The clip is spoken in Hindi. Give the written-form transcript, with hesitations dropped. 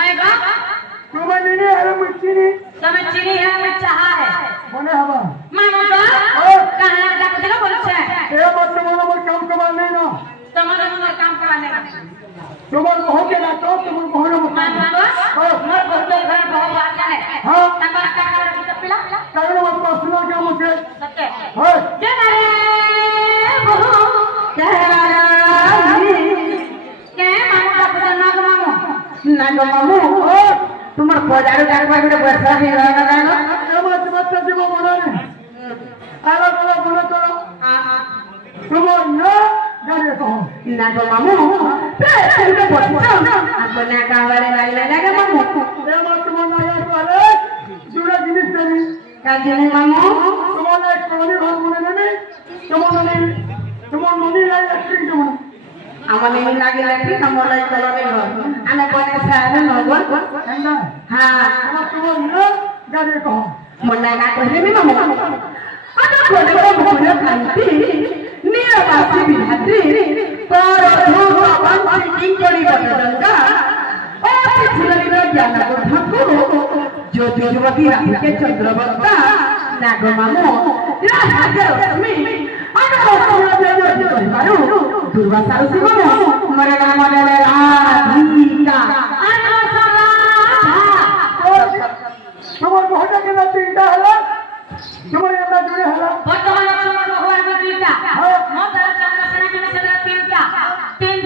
आएगा तुम्हें नहीं है मिर्ची नहीं तुम्हें चीनी है मैं चाहा है बोले हवा मामा का कहां जाके देखो बोलछे ए मत तुम्हारा काम करवाने ना तुम्हारा काम करवाने का तुम्हार बहुत के ना तो तुम्हार बहुत मत मामा को मोर बहुत घर बहुत अच्छा है हां तुम्हारा का कर के पिला कारण मत पर्सनल काम है सत्य हां जय रे बहु के मामा का पूजा नाग मामू तुम्हार बजारो जाके गोटे वर्षा ही रहना जानो मत जीव बना रे आला बोला बोला करो हां तुम्हार ना जाने कहो नाग मामू तुमको बोलछो अपना कावरे लाइला जाके मामू ए मत मना यार वाले जुड़ा जिनिस नहीं का जिने मामू तुम्हारा एक कॉलोनी घर बने नहीं तुम्हार नदी लाई इलेक्ट्रिक जमा आमने नहीं लागे इलेक्ट्रिक हमरे कॉलोनी घर आने बने सारे नगो है हां तुम्हार ना जाने कहो मना का कहले में मामू अन कोने को भूले खाती निरवासी बिहात्री पर धूप पंचिंग करी बदलंगा ओ पिछले में ज्ञान को ठाकुर जो युवती रानी के चंद्रवंता नाग मामू राजा लक्ष्मी अन को परिवारो दुर्वासा शिव मरे नाम ले राधिका अनसरा तुम्हार बहुत के ना तीनटा है तुम्हारे अंदर जुड़े है वर्तमान भगवान में तीनटा हां तेरा चंद्र सेना के तीनटा तीन